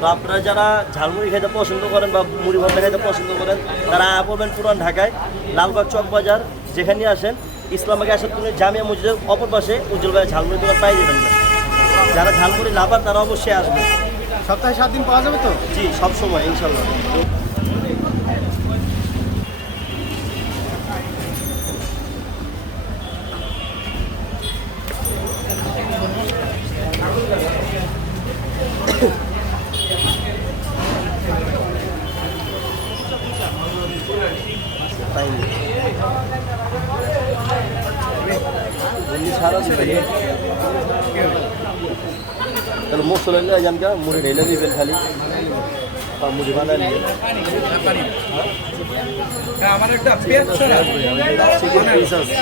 তো আপনারা যারা ঝালমুড়ি খেতে পছন্দ করেন বা মুড়ি ভর্তা খেতে পছন্দ করেন তারা পড়বেন পুরান ঢাকায় লালবাগ চক বাজার, যেখানে আসেন ইসলামাকে আসার তুমি জামিয়া মসজিদের অপর পাশে উজ্জ্বল ভাই ঝালমুড়ি দোকান পাই যাবেন না। যারা ঝালমুড়ি লাভার তারা অবশ্যই আসবে। সপ্তাহে 7 দিন পাওয়া যাবে তো? জি, সবসময় ইনশাল্লাহ। তাহলে মশলা জানকা মুড়ি ঢেলে দিবেন খালি মুড়ি বানায় নিবেন। আমার একটা পেট ছড়া চিকেন পিস আছে।